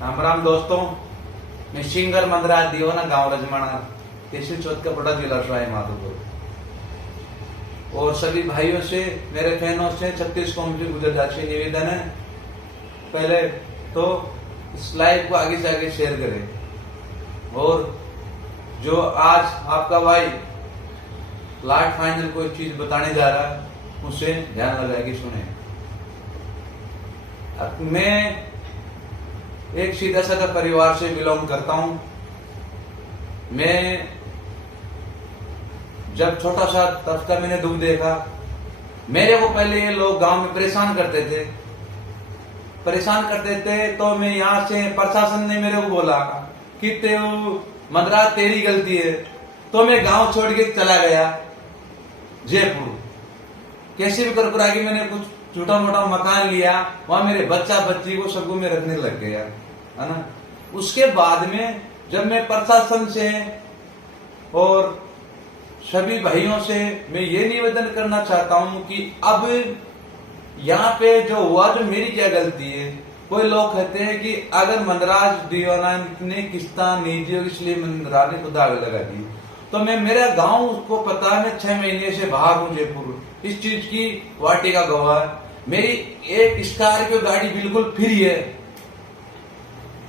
राम राम दोस्तों, मैं सिंगर मंदरा दियो ना गांव रजमाना तेसरी चौथ का बड़ा जिला सवाई माधोपुर और सभी भाइयों से, मेरे फैनों से 36 कौम की गुजरात से निवेदन है, पहले तो इस लाइव को आगे से आगे शेयर करें और जो आज आपका भाई लास्ट फाइनल कोई चीज बताने जा रहा है उसे ध्यान लगा के सुने। मैं एक सीधा साधा परिवार से बिलोंग करता हूं। मैं जब छोटा सा तब का मैंने दुख देखा। मेरे को पहले ये लोग गांव में परेशान करते थे तो मैं यहाँ से प्रशासन ने मेरे को बोला कि मंदरा तेरी गलती है, तो मैं गांव छोड़ के चला गया जयपुर। कैसे भी कर के मैंने कुछ छोटा मोटा मकान लिया, वहां मेरे बच्चा बच्ची को सबको मैं रखने लग गया, है ना। उसके बाद में जब मैं प्रशासन से और सभी भाइयों से मैं ये निवेदन करना चाहता हूं कि अब यहाँ पे जो हुआ, जो मेरी क्या गलती है। कोई लोग कहते हैं कि अगर मंदराज दीवाना ने किस्ता नहीं दी इसलिए मंदराज ने खुद आग लगा दी, तो मैं मेरा गांव उसको पता है, मैं 6 महीने से बाहर हूं जयपुर, इस चीज की वाटी का गवाह। मेरी एक स्कॉर्पियो गाड़ी बिल्कुल फ्री है,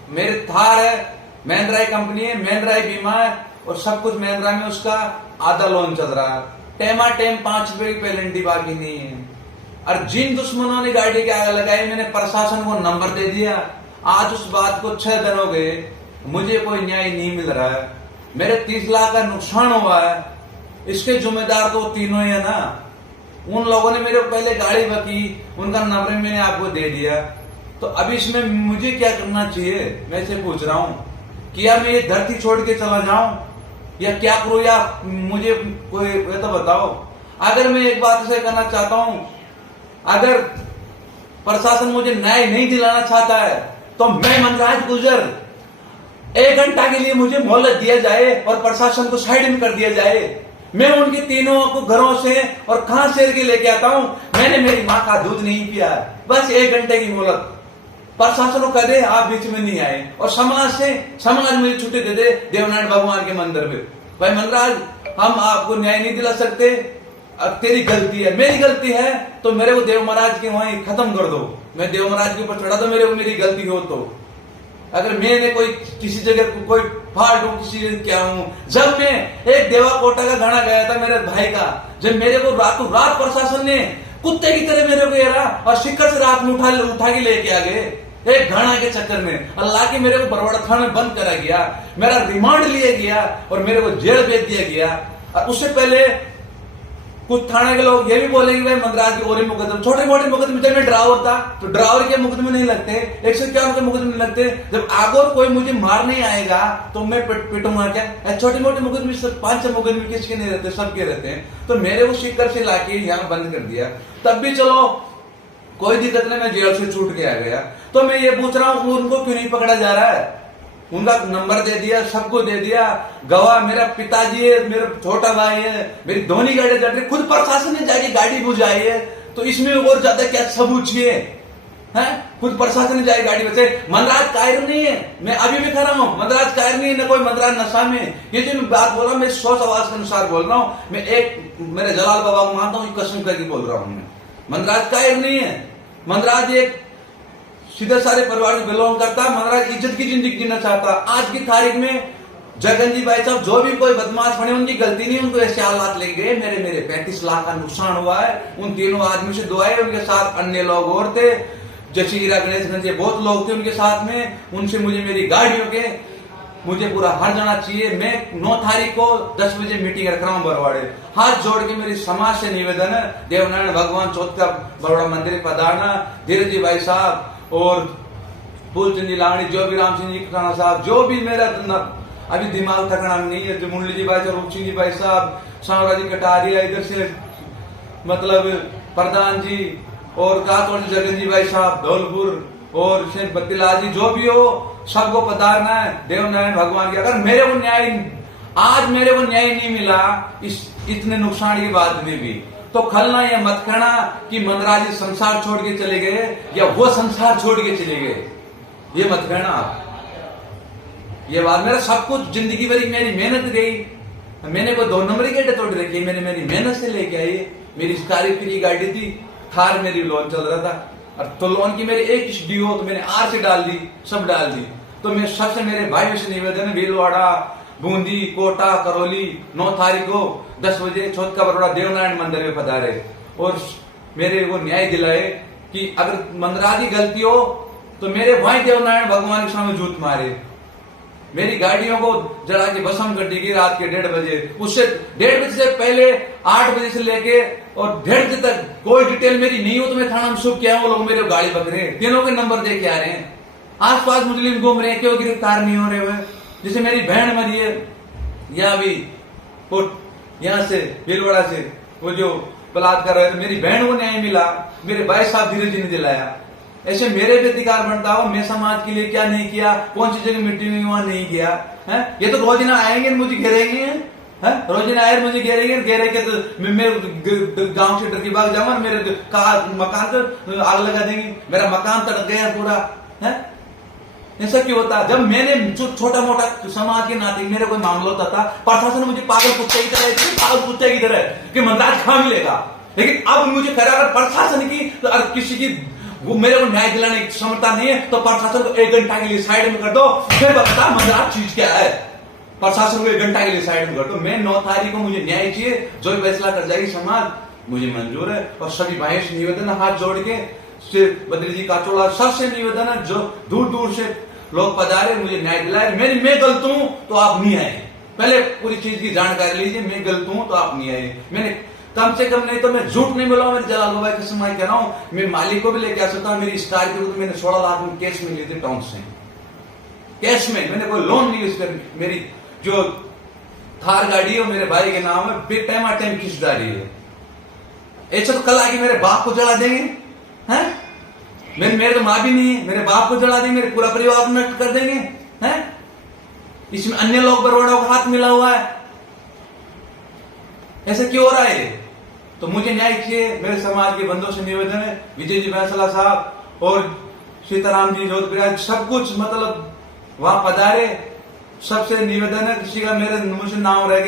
मेरे थार है, महिंद्रा कंपनी है, महिंद्रा बीमा है और सब कुछ महिंद्रा में, उसका आधा लोन चल रहा है। टेमा टेम 5 रुपए की पेनल्टी बाकी नहीं है। और जिन दुश्मनों ने गाड़ी के आग लगाई, मैंने प्रशासन को नंबर दे दिया। आज उस बात को 6 दिन हो गए, मुझे कोई न्याय नहीं मिल रहा है। मेरे 30 लाख का नुकसान हुआ है, इसके जिम्मेदार तो तीनों ही है ना। उन लोगों ने मेरे पहले गाड़ी बकी, उनका नंबर मैंने आपको दे दिया। तो अभी इसमें मुझे क्या करना चाहिए, मैं इसे पूछ रहा हूं कि या मैं ये धरती छोड़ के चला जाऊं या क्या करूं, या मुझे कोई तो बताओ। अगर मैं एक बात इसे करना चाहता हूं, अगर प्रशासन मुझे न्याय नहीं दिलाना चाहता है तो मैं मनराज गुजर 1 घंटा के लिए मुझे मोहलत दिया जाए और प्रशासन को साइड में कर दिया जाए। मैं उनके तीनों को घरों से और कहां से के लेके आता हूं। मैंने मेरी मां का दूध नहीं पिया, बस 1 घंटे की मोहलत। प्रशासन को कह दे आप बीच में नहीं आए, और समाज मुझे छुट्टी दे दे देवनारायण भगवान के मंदिर में। भाई मनराज, हम आपको न्याय नहीं दिला सकते, तेरी गलती है, मेरी गलती है तो मेरे को देव महाराज के वहीं खत्म कर दो, मैं देव महाराज के ऊपर चढ़ा दो मेरे को, मेरी गलती हो तो। अगर मैंने कोई किसी जगह कोई फाल्ट हूं, किसी क्या हूं। जब मैं एक देवा कोटा का गाना गाया था मेरे भाई का, जब मेरे को रातों रात प्रशासन ने कुत्ते की तरह मेरे को घेरा और शिक्कर से रात में उठा के लेके आ गए, एक घाना के चक्कर में अल्लाह के मेरे को बरवाड़ा थाने में बंद करा गया, मेरा रिमांड लिया गया और मेरे को जेल भेज दिया गया। और उससे पहले कुछ थाने के लोग ये भी बोलेंगे भाई मंदराज की और मुकदमे, छोटे मोटे मुकदमे, जब मैं ड्राइवर था तो ड्राइवर के मुकदमे नहीं लगते, 151 के मुकदमे नहीं लगते। जब आगे कोई मुझे मार नहीं आएगा तो मैं पिटूंगा क्या। छोटे मोटे मुकदमे 5 मुकदमे किसके नहीं रहते, सबके रहते हैं। तो मेरे को शिक्कर से लाके यहाँ बंद कर दिया, तब भी चलो कोई दिक्कत नहीं, मैं जेल से छूट के आ गया। तो मैं ये पूछ रहा हूँ उनको क्यों नहीं पकड़ा जा रहा है। उनका नंबर दे दिया, सबको दे दिया, गवाह मेरा पिताजी है, मेरा छोटा भाई है, मेरी दोनों गाड़ी चल रही, खुद प्रशासन ने जाके गाड़ी बुझाई है, तो इसमें और ज्यादा क्या सबूत चाहिए है। खुद प्रशासन ने जाके गाड़ी बचे। मंदराज कायर नहीं है, मैं अभी भी कह रहा हूँ, मंदराज कायर नहीं है, न कोई मंदराज नशा में। ये जो मैं बात बोल रहा हूँ, मैं 100 आवाज के अनुसार बोल रहा हूँ। मैं एक मेरे जलाल बाबा को मानता हूँ, कसम करके बोल रहा हूँ। मंदराज कायर नहीं है, मंदराज एक सीधे सारे परिवार से बिलोंग करता है। मंदराज इज्जत की जिंदगी जीना चाहता। आज की तारीख में जगन जी भाई साहब जो भी कोई बदमाश बने, उनकी गलती नहीं, उनको ऐसे हालात ले गए। मेरे 35 लाख का नुकसान हुआ है। उन तीनों आदमी से 2 आए, उनके साथ अन्य लोग और थे, जैसे गणेश जी बहुत लोग थे उनके साथ में। उनसे मुझे मेरी गाड़ियों के मुझे पूरा हर जाना चाहिए। मैं 9 तारीख को 10 बजे मीटिंग रख रहा हूँ बरवाड़े। हाथ जोड़ के मेरी समाज से निवेदन है, देवनारायण भगवान चौथ का बरवाड़ा मंदिर पधारना। धीरज जी भाई साहब और फूलचंद जी लावणी, जो भी राम सिंह जी खाना साहब, जो भी मेरा अभी दिमाग ठिकाना नहीं है, जो मुरली जी भाई साहब, रूप सिंह जी भाई साहब, सांवरा जी कटारिया, इधर से मतलब प्रधान जी और कातौड़ जगन जी भाई साहब धौलपुर और शेख बत्तीलाल जी, जो भी हो सबको पधारना है देवनारायण भगवान की। अगर मेरे को न्याय नहीं मिला इस इतने नुकसान की बात में भी, तो खलना या मत कहना कि मंदराज संसार छोड़ के चले गए या वो संसार छोड़ के चले गए। ये मत कहना आप। ये बात, मेरा सब कुछ जिंदगी भरी मेरी मेहनत गई। मैंने कोई 2 नंबर की गाड़ी तोड़ रखी, मैंने मेरी मेहनत से लेके आई। मेरी स्कॉर्पियो की गाड़ी थी, थार मेरी लोन चल रहा था, और तो लोन की मेरी एक ड्यू तो मैंने आर से डाल दी, सब डाल दी। तो मैं सबसे मेरे भाइयों से निवेदन है, भीलवाड़ा, बूंदी, कोटा, करौली 9 तारीख को 10 बजे चौथ का बरोड़ा देवनारायण मंदिर में पधारे और मेरे को न्याय दिलाए कि अगर मंदरा की गलती हो तो मेरे भाई देवनारायण भगवान के सामने जूत मारे। मेरी गाड़ियों को जला के भस्म कर दी गई रात के 1:30 बजे। उससे 1:30 बजे से पहले 8 बजे से लेके और 1:30 बजे तक कोई डिटेल मेरी नहीं हो तो मैं थाना में शुभ किया, वो लोग मेरे गाड़ी पकड़े हैं, तीनों के नंबर दे के आ रहे हैं। आसपास मुस्लिम घूम रहे हैं, क्यों गिरफ्तार नहीं हो रहे हुए? जैसे मेरी बहन मरी है यहाँ भी, यहाँ से भीलवाड़ा से, वो जो बलात्कार रहे थे, मेरी बहन को न्याय मिला, मेरे भाई साहब धीरे जी ने दिलाया। ऐसे मेरे भी अधिकार बनता हो, मैं समाज के लिए क्या नहीं किया, कौन सी जगह मीटिंग में वहां नहीं किया है? ये तो रोज ना आएंगे मुझे घेरेंगे, रोज ना आए मुझे घेरे के तो मैं गांव से डर की भाग जाऊंगा, मेरे मकान तो आग लगा देंगे, मेरा मकान तड़क गया पूरा है। ऐसा क्यों होता? जब मैंने छोटा मोटा समाज के नाते मेरे कोई मामला होता था, प्रशासन मुझे पागल कुत्ते की तरह कि मंदाज कहां मिलेगा। लेकिन अब मुझे कह रहा प्रशासन की तो किसी की वो मेरे को न्याय दिलाने की क्षमता नहीं है, तो प्रशासन को 1 घंटा के लिए साइड में कर दो, फिर बता मंदाज चीज क्या है। प्रशासन को 1 घंटा के लिए साइड में कर दो। मैं 9 तारीख को मुझे न्याय चाहिए, जो भी फैसला कर जाएगी समाज मुझे मंजूर है। और सभी भाइयों से निवेदन है, हाथ जोड़ के बद्री जी काचोड़ा सबसे निवेदन है, जो दूर दूर से लोग पधारे मुझे न्याय दिलाए। मैं गलत हूं तो आप नहीं आए, पहले पूरी चीज की जानकारी लीजिए। मैं गलत हूं तो आप नहीं आए। मैंने कम से कम नहीं तो मैं झूठ नहीं बोला, मेरे जलाल बाबा की कसम कह रहा हूं, मैं मालिक को भी लेके आ सकता हूं। मेरी स्कॉर्पियो को तो मैंने 16 लाख में कैश में ली थी, टाउन से कैश में, मैंने कोई लोन नहीं यूज कर। मेरी जो थार गाड़ी है मेरे भाई के नाम है, टाइम किस्तदारी है। ऐसा तो कल आके मेरे बाप को जला देंगे हैं? मेरे तो माँ भी नहीं है, मेरे बाप को जला देंगे, मेरे पूरा परिवार को नष्ट कर देंगे हैं? इसमें अन्य लोग बरोड़ा का हाथ मिला हुआ है। ऐसे क्यों हो रहा है? तो मुझे न्याय चाहिए। मेरे समाज के बंधुओं से निवेदन है, विजय जी बैंसला साहब और सीताराम जी जोधपुरिया सब कुछ मतलब वहां पधारे। सबसे निवेदन है, किसी का मेरे मुझे नाम रह